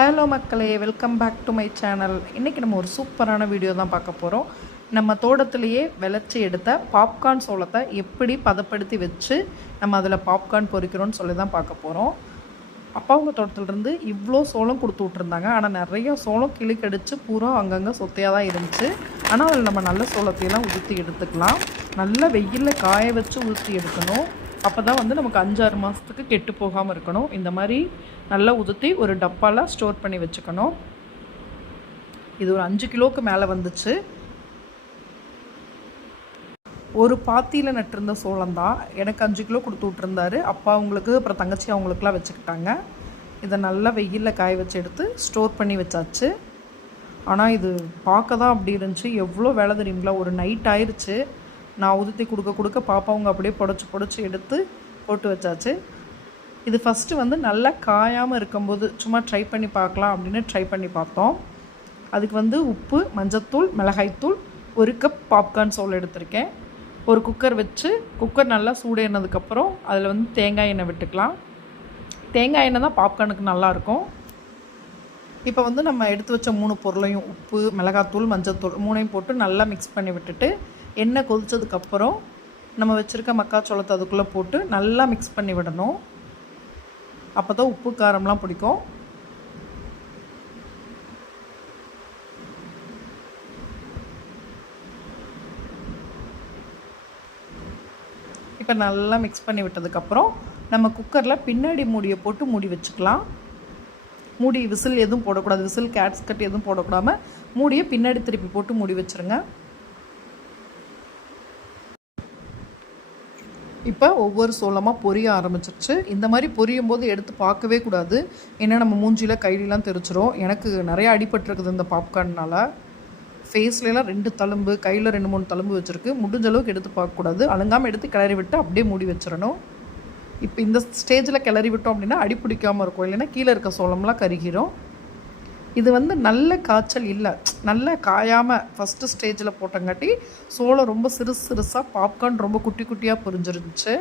Hello மக்களே, welcome back to my channel. இன்றைக்கி நம்ம ஒரு சூப்பரான வீடியோ தான் பார்க்க போகிறோம். நம்ம தோட்டத்திலேயே விளைச்சி எடுத்த பாப்கார்ன் சோளத்தை எப்படி பதப்படுத்தி வச்சு நம்ம அதில் பாப்கார்ன் பொரிக்கிறோன்னு சொல்லி தான் பார்க்க போகிறோம். அப்பாவுங்க தோட்டத்துலேருந்து இவ்வளோ சோளம் கொடுத்து விட்ருந்தாங்க. ஆனால் நிறைய சோளம் கிளிக்கடிச்சு பூரா அங்கங்கே சொத்தையாக தான் இருந்துச்சு. ஆனால் அதில் நம்ம நல்ல சோளத்தையெல்லாம் ஊற்றி எடுத்துக்கலாம். நல்ல வெயிலில் காய வச்சு ஊற்றி எடுக்கணும். அப்போ தான் நமக்கு 5-6 மாதத்துக்கு கெட்டு போகாமல் இருக்கணும். இந்த மாதிரி நல்லா உதுத்தி ஒரு டப்பாவில் ஸ்டோர் பண்ணி வச்சுக்கணும். இது ஒரு 5 கிலோவுக்கு மேலே வந்துச்சு. ஒரு பாத்தியில் நட்டிருந்த சோளம் தான். எனக்கு 5 கிலோ கொடுத்து விட்ருந்தாரு அப்பா அவங்களுக்கு, அப்புறம் தங்கச்சி அவங்களுக்குலாம் வச்சுக்கிட்டாங்க. இதை நல்லா வெயிலில் காய வச்சு எடுத்து ஸ்டோர் பண்ணி வச்சாச்சு. ஆனால் இது பார்க்க தான் அப்படி இருந்துச்சு. எவ்வளோ வேலை தெரியுங்களா, ஒரு நைட் ஆயிடுச்சு. நான் உதுத்தி கொடுக்க பாப்பாவங்க அப்படியே புடச்சி எடுத்து போட்டு வச்சாச்சு. இது ஃபஸ்ட்டு நல்லா காயாமல் இருக்கும்போது சும்மா ட்ரை பண்ணி பார்க்கலாம் அப்படின்னு ட்ரை பண்ணி பார்த்தோம். அதுக்கு உப்பு, மஞ்சத்தூள், மிளகாய்த்தூள், 1 கப் பாப்கார்ன் சோளம் எடுத்திருக்கேன். ஒரு குக்கர் வச்சு குக்கர் நல்லா சூடேறினதுக்கப்புறம் அதில் தேங்காய் எண்ணெய் விட்டுக்கலாம். தேங்காய் எண்ணெய் தான் பாப்கார்னுக்கு நல்லாயிருக்கும். இப்போ நம்ம எடுத்து வச்ச 3 பொருளையும், உப்பு, மிளகாத்தூள், மஞ்சத்தூள் 3ஐயும் போட்டு நல்லா மிக்ஸ் பண்ணி விட்டுட்டு எண்ணெய் கொதித்ததுக்கப்புறம் நம்ம வச்சுருக்க மக்காச்சோளத்தை அதுக்குள்ளே போட்டு நல்லா மிக்ஸ் பண்ணி விடணும். அப்போ தான் உப்பு காரம்லாம் பிடிக்கும். இப்போ நல்லா மிக்ஸ் பண்ணி விட்டதுக்கப்புறம் நம்ம குக்கரில் பின்னாடி மூடியை போட்டு மூடி வச்சுக்கலாம். மூடி விசில் எதுவும் போடக்கூடாது. விசில் கேட்ஸ்கட் எதுவும் போடக்கூடாமல் மூடியை பின்னாடி திருப்பி போட்டு மூடி வச்சுருங்க. இப்போ ஒவ்வொரு சோளமாக பொரிய ஆரம்பிச்சிருச்சு. இந்த மாதிரி பொரியும் போது எடுத்து பார்க்கவே கூடாது. ஏன்னா நம்ம மூஞ்சியில் கையிலலாம் தெரிச்சிரும். எனக்கு நிறையா அடிபட்டுருக்குது இந்த பாப்கார்னால். ஃபேஸ்லாம் 2 தழும்பு, கையில் 2-3 தழும்பு வச்சுருக்கு. முடிஞ்ச அளவுக்கு எடுத்து பார்க்கக்கூடாது. அழுங்காமல் எடுத்து கிளறி விட்டு அப்படியே மூடி வச்சிடணும். இப்போ இந்த ஸ்டேஜில் கிளறி விட்டோம் அப்படின்னா அடி பிடிக்காமல் இருக்கும். இல்லைன்னா கீழே இருக்க சோளம்லாம் கருகிரும். இது நல்ல காய்ச்சல் இல்லை, நல்ல காயாமல் ஃபஸ்ட்டு ஸ்டேஜில் போட்டங்காட்டி சோளம் ரொம்ப சிறுசாக, பாப்கார்ன் ரொம்ப குட்டி குட்டியாக பொரிஞ்சிருந்துச்சு.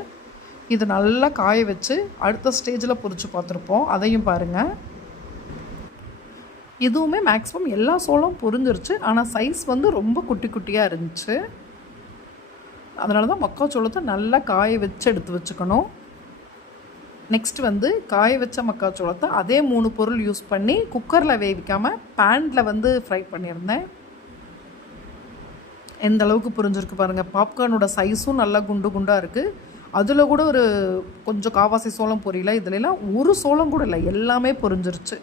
இது நல்லா காய வச்சு அடுத்த ஸ்டேஜில் பொரிச்சு பார்த்துருப்போம். அதையும் பாருங்கள். இதுவுமே மேக்ஸிமம் எல்லா சோளம் பொரிஞ்சிருச்சு. ஆனால் சைஸ் ரொம்ப குட்டி குட்டியாக இருந்துச்சு. அதனால தான் மக்காச்சோளத்தை நல்லா காய வச்சு எடுத்து வச்சுக்கணும். நெக்ஸ்ட் காய வச்ச மக்காச்சோளத்தை அதே 3 பொருள் யூஸ் பண்ணி குக்கரில் வேவிக்காமல் பேனில் ஃப்ரை பண்ணியிருந்தேன். எந்த அளவுக்கு புரிஞ்சிருக்கு பாருங்கள். பாப்கார்னோட சைஸும் நல்லா குண்டாக இருக்குது. அதில் கூட ஒரு கொஞ்சம் காவாசி சோளம் பொரியல. இதுலலாம் ஒரு சோளம் கூட இல்லை, எல்லாமே பொரிஞ்சிருச்சு.